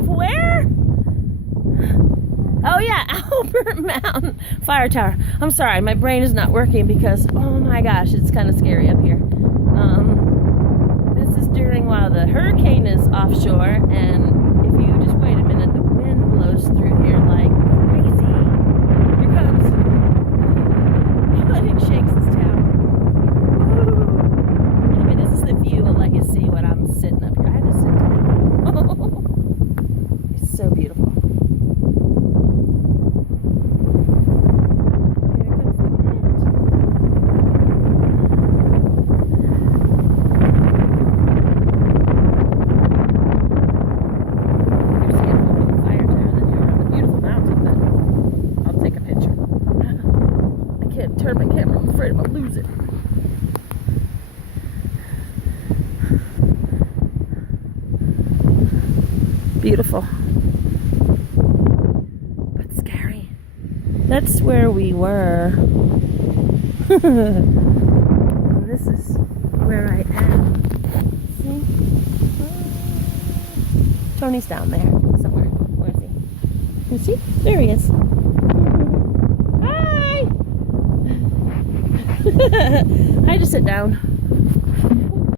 Of where? Oh yeah, Albert Mountain Fire Tower. I'm sorry, my brain is not working because, oh my gosh, it's kind of scary up here. This is during while the hurricane is offshore, and if you just wait a minute, the wind blows through here like crazy. Here comes. It shakes this tower. Woo. Anyway, this is the view. I'll let you see when I'm sitting up here. I had to sit down. It's so beautiful. Turn my camera, I'm afraid I'm gonna lose it. Beautiful. But scary. That's where we were. This is where I am. See? Tony's down there somewhere. Where is he? You see? There he is. I just sit down.